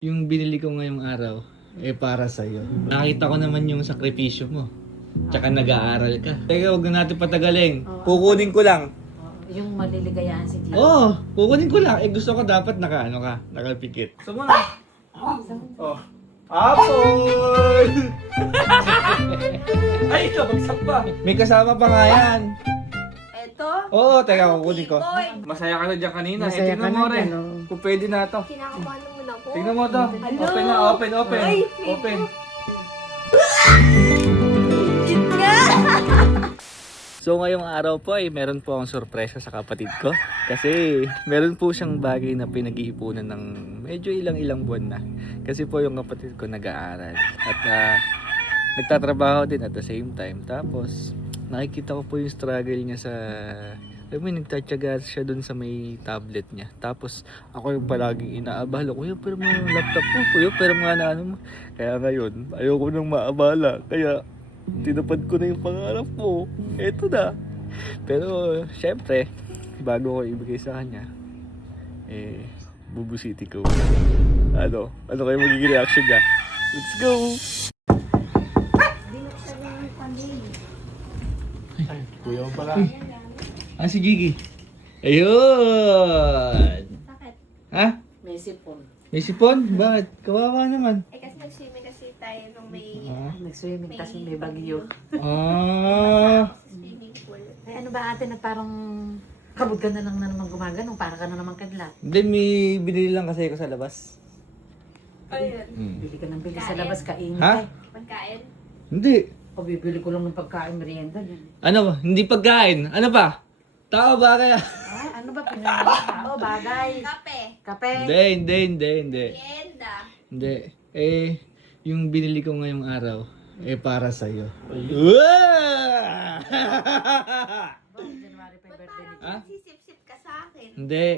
Yung binili ko ngayong araw, para sa'yo. Nakita ko naman yung sakripisyo mo. Tsaka nag-aaral ka. Teka, huwag na natin patagalin. Kukunin ko lang. Yung maliligayahan si Gio. Oo, kukunin ko lang. Gusto ko dapat nakapikit. So muna. Oh. Apple! Ay, ito, bagsak pa. May kasama pa nga yan. Eto? Oo, teka, kukunin ko. Boy. Masaya ka na dyan kanina. Masaya Tingnan ka mo na rin. dyan, oh. Kung pwede na to. Kinakabahan mo na ako. Tingnan mo to. Hello? Open na, open. Ay, Open. Shit nga! So ngayong araw po ay meron po akong sorpresa sa kapatid ko. Kasi meron po siyang bagay na pinag-iipunan ng medyo ilang buwan na. Kasi po yung kapatid ko nag-aaral. At nagtatrabaho din at the same time. Tapos nakikita ko po yung struggle niya sa... nagtatyaga siya dun sa may tablet niya. Tapos ako yung palaging inaabala. Kuya, pero mga laptop mo. Kuya, pero mga ano mo. Kaya ngayon, ayoko nang maabala. Kaya tinupad ko na yung pangarap mo. Eto na. Pero, syempre, bago ko ibigay sa kanya, bubusiti ko. Ano kayo magiging reaction niya? Let's go! Ay, kuya mo pala. Si Gigi. Ayun! Bakit? Ha? May sipon. May sipon? Bakit? Kawawa naman. Kasi nag-swimming kasi tayo nung may... Nag-swimming kasi may bagyo. Ah. Sa swimming pool. Ay, ano ba ate na parang kabog ka na lang na naman gumaganong para ka na naman kadlat. Hindi, may binili lang kasi ako sa labas. Ayun. Bili ka ng bili sa labas, kainin Ha? ka. Pagkain? Hindi. O bibili ko lang ng pagkain, merienda. Yan. Ano ba? Hindi pagkain. Ano pa? Tao ba kaya? Ah, ano ba pinamili tao? Bagay. Kape. Kape. Hindi. Merienda. Hindi. Yung binili ko ngayong araw, para sa'yo. January 5 Ba't birthday ni parang nagsisip-sip ka sa akin? Hindi.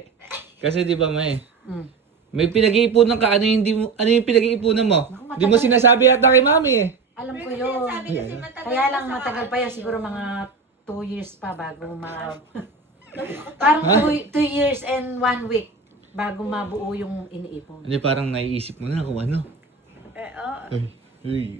Kasi di ba Mm. may pinag-iipunan ka. Ano yung pinag-iipunan mo? Naku, Hindi mo sinasabi yata kay mami Alam ko Pero yun. sinasabi kasi matagal Kaya lang pa sa matagal pa yan, ano siguro yun. mga 2 years pa bago Parang 2 years and 1 week bago mabuo yung iniipon. Hindi, parang naiisip mo na kung ano. Oo. Uy.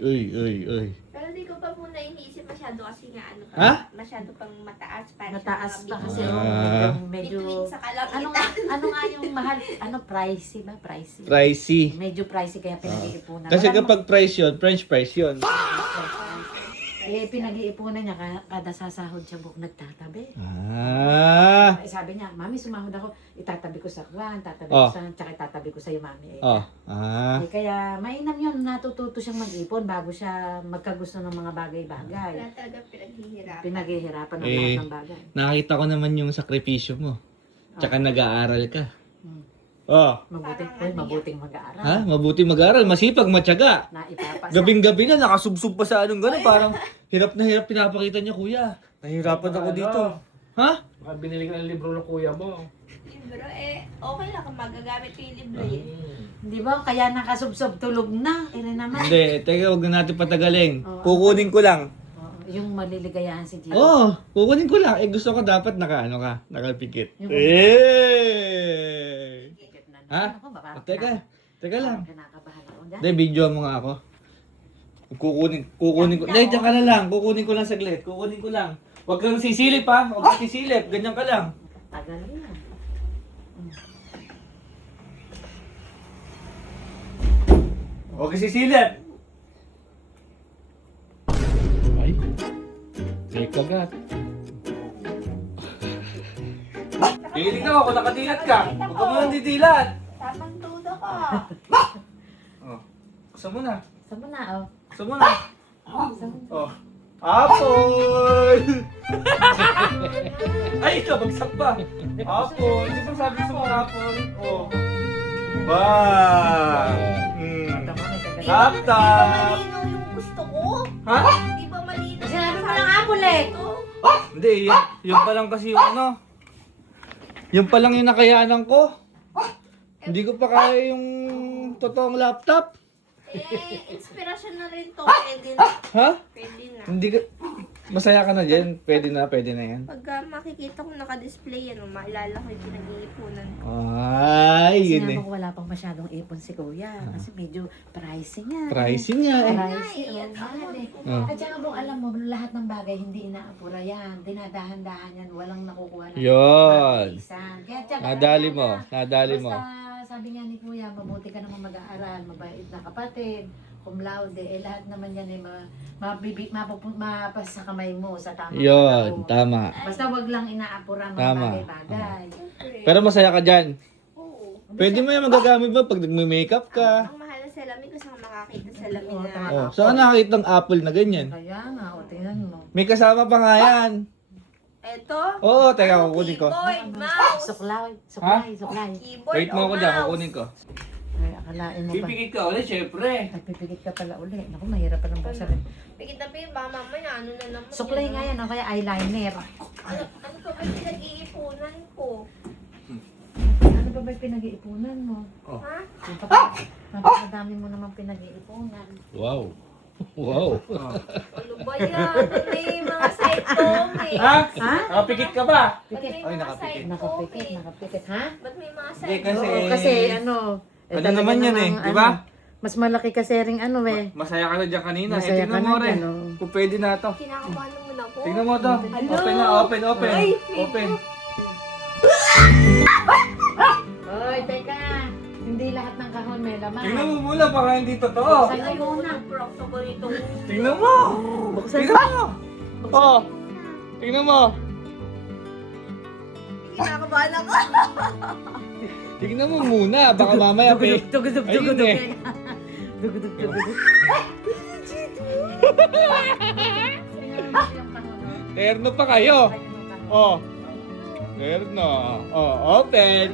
Pero di ko pa muna iniisip masyado kasi nga ano pa. Ha? Masyado pang mataas. Para Mataas sa pa mga kasi Ah. medyo bituin sa ano nga yung mahal, pricey ba? Pricey. Pricey. Medyo pricey kaya pinag-iipunan. Kasi Wala kapag price yun, French price yun. pinag-iipunan niya kada sasahod siya buong nagtatabi. Ah. Sabi niya, Mami, sumahod ako, itatabi ko sa kwan, tatabi Oh. ko sa, tsaka itatabi ko sa'yo, Mami. Oh. Ah. Kaya mainam yun, natututo siyang mag-ipon bago siya magkagusto ng mga bagay-bagay. Wala talaga pinaghihirapan. Pinaghihirapan ng Eh. lahat ng bagay. Nakita ko naman yung sakripisyo mo. Tsaka nag-aaral ka. Hmm. Oh. Mabuting mag-aaral. Ha? Mabuti mag-aaral, masipag, matyaga. Na ipapasa. Gabing-gabi na, nakasubsob pa sa anong gano'n. Parang hirap na hirap pinapakita niya, kuya. Nahihirapan ako dito. Ha? Baka binili ka ng libro ng kuya mo. Libro okay lang kung magagamit ko yung libro eh. Di ba? Kaya nakasubsob tulog na. Ina naman. Hindi, teka, huwag na natin patagalin. Oo. Kukunin ko lang. Yung maliligayahan si Gio. Oo, kukunin ko lang. Gusto ko dapat nakapikit. Yung- Ha? Ako, Teka lang. Kinakabahan ako dyan. Hindi, video mo nga ako. Kukunin ko. Hindi, diyan ka na lang. Kukunin ko lang saglit. Kukunin ko lang. Huwag kang sisilip ha. Huwag kang sisilip. Ganyan ka lang. Tagal yan. Huwag kang sisilip. Ay. May kagat. Hihilig na ako kung nakadilat ka. Huwag ka mo nang didilat. Tamang tudo ka. Oh. Gusto mo na. Saan mo na, oh? Gusto mo na. Oh. Apple! Ay, ito, bagsak pa. Apple. Hindi ba sabi gusto mo apple? Oh. Bang! Tama, may kagat. Tap, Di ba tap! malinaw yung gusto ko? Ha? Di ba malinaw? Sinabi mo lang apple eh. Hindi, yun pa lang kasi yung ano. Yun pa lang yung nakayanan ko. Hindi ko pa kaya yung totoong laptop. Inspirasyon na rin to. Pwede na. Ha? Pwede na. Hindi ka... Masaya ka na dyan? Pwede na yan. Pagka makikita ko naka-display yan, maalala ko yung pinag-iipunan ko. Ay, Kasi yun nga eh. bang wala pang masyadong ipon si Kuya. Kasi medyo pricey nga. Pricing nga eh. Pricey, oh, mahal eh. Oh. At saka bang alam mo, lahat ng bagay hindi inaapura yan. Dinadahan-dahan yan. Walang nakukuha na. Yun. mabilisan. Kaya tiyaga Nadali lang mo. na. Nadali mo. Basta sabi nga ni Kuya, mabuti ka naman mag-aaral, mabait na kapatid, cum laude, lahat naman yan eh, mapas sa kamay mo sa tamang Yun, panahon. tama. Basta wag lang inaapura mga Tama. bagay-bagay. Pero masaya ka dyan. Oo. Pwede mo yan magagamit ba pag nagme-makeup ka? Ang mahal ng salamin kasi ang makakita sa salamin Oo, na. tama. Oh, saan ka nakakita ng apple na ganyan? Kaya nga, o tingnan mo. May kasama pa nga yan. Eto. Oo, teka, kukunin ko. Keyboard, mouse. Suklay. Keyboard Wait mo o ako dyan, mouse. kukunin ko. Ay, akalain mo ba? Pipikit ka ulit, syempre. Nagpipigit ka pala uli. Naku, mahirap pa ng buksan rin. Pikit na pikit, baka mamaya ano na naman. Suklay nga yan, o kaya eyeliner. Ano pa ba pinag-iipunan ko? Ano ba ba pinag-iipunan mo? Oh. Ha? Napakadami mo naman pinag-iipunan. Wow. Wow. Ano ba yan? Ano yung mga side comb eh? Ha? Ha? Nakapikit ka ba? Ba't may Ay, mga nakapikit. side comb Nakapikit, eh? nakapikit, ha? Ba't may mga Hindi, side kasi- Oo, kasi ano, Ano talaga naman yan eh, namang, di ba? mas malaki kasi ring ano eh. Masaya ka na dyan kanina. Masaya Tingnan ka mo na rin. dyan, oh. Kung pwede na to. Kinakabahan naman ako. Tingnan mo to. Hello? Open na, open. Ay, Open. Oy, teka. Hindi lahat ng kahon may laman. Tingnan mo muna, baka hindi totoo. Buksan Ay, mo muna. props ako nitong... Tingnan mo. Buksan Tingnan mo. Oh. Tingnan mo. Kinakabahan ako. Tingnan mo muna, baka mamaya may... Dugudug, Ayun dugudug. eh. Dugudug, dugudug. Terno pa kayo. Oh. Terno. Oh, open.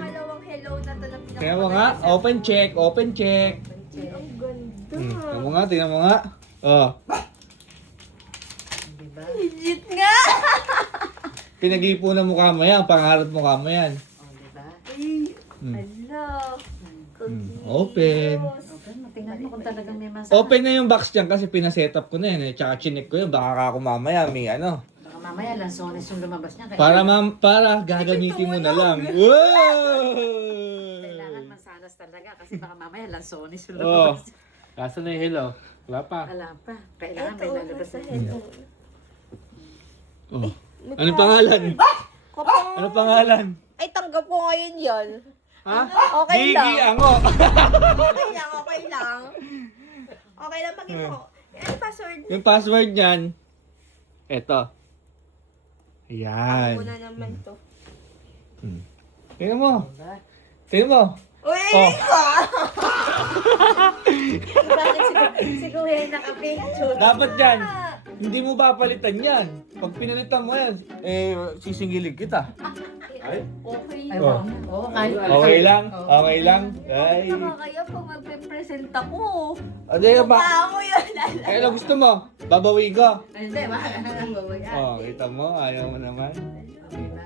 Dalawang hello na to na Tingnan mo nga, open check. Ang ganda. Tingnan mo nga. Oh. Diba? Legit nga. Pinag-iipunan mo kamo yan, pangarap mo kamo yan. Oh, diba? Hmm. Hello. Open. Okay, tingnan mo kung talagang may masama. Open na yung box dyan kasi pinaset up ko na yun eh. Tsaka chinek ko yun, baka ako mamaya may ano. Baka mamaya lansones yung lumabas niya. Kaya Para gagamitin mo na lang. Wow! kailangan mansanas talaga kasi baka mamaya lansones yung Oh. lumabas. Kaso na yung hello? Wala pa. Wala pa. Kailangan Ito, may lalabas nasa na hello. Oh. Ano pangalan? Kapang... Ano pangalan? Ay, tanggap ko ngayon yon. Ha? Okay lang. Gigi Ango. Okay lang, okay lang. Okay lang, pakita ko. Ano password? Yung password niyan, eto. Ayan. Ako na naman to. Tingnan mo. Diba? Tingnan mo. Uy! Oh. Bakit si Kuya ay nakapicture? Dapat yan. Hindi mo papalitan yan. Pag pinalitan mo yan, sisingilid kita. Ay? Okay. Ay, Oh. oo, kaya. Okay lang? Okay lang? Ay. Nakakaya pag magpe-present ako. Ano yun ba? Mukha mo yun. Eh, ano gusto mo? Babawi ko. Ay, hindi, wala na lang babayan. Oh, kita mo? Ayaw mo naman. Diba?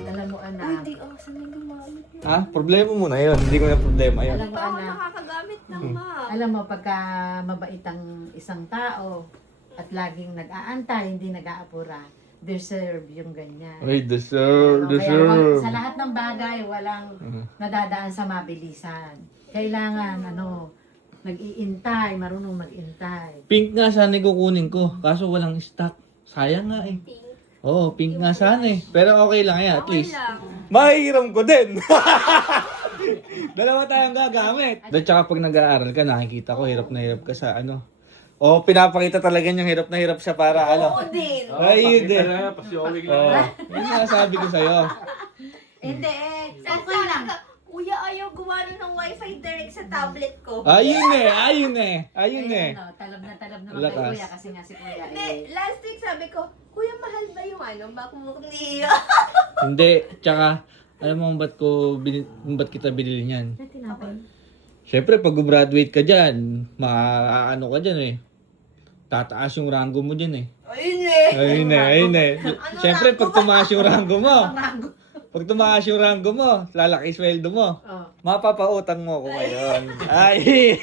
Alam mo, Ay, anak. di ako sa may gumamit. Ha? Problema mo na yun. Hindi ko na problema yun. Alam mo, Pa ako anak. nakakagamit ng map. Alam mo, pagka mabait ang isang tao at laging nag-aantay, hindi nag-aapura, deserve yung ganyan. Ay, deserve, Kaya sa lahat ng bagay, walang Mhm. nadadaan sa mabilisan. Kailangan, nag-iintay, marunong mag-intay. Pink nga sana kukunin ko. Kaso walang stock. Sayang nga eh. Pink. Oo, pink nga sana eh. Pero okay lang yan, at Okay least. lang. Mahihiram ko din. Dalawa tayong gagamit. At saka pag nag-aaral ka, nakikita ko, hirap na hirap ka sa ano. O, pinapakita talaga niyang hirap na hirap siya para ano. Oo din. Ay, yun din. Pasyowing Oo, lang. yun nga sabi ko sa'yo. Hindi okay Sabi lang. ka, Kuya, ayaw gumana ng wifi direct sa tablet ko. Ayun eh. Talab na naman Lakas. kay Kuya kasi nga si Kuya Hindi, last week sabi ko, Kuya, mahal ba yung MacBook niya? Hindi, tsaka, alam mo ba't kita binili niyan? Siyempre, pag graduate ka dyan, maaano ka dyan eh. Tataas yung rango mo dyan eh. Ayun eh. Ayun eh. Siyempre, pag tumaas yung rango mo, Rango. pag tumaas yung rango mo, lalaki sweldo mo. Oh. Mapapautang mo ko ngayon. Ay!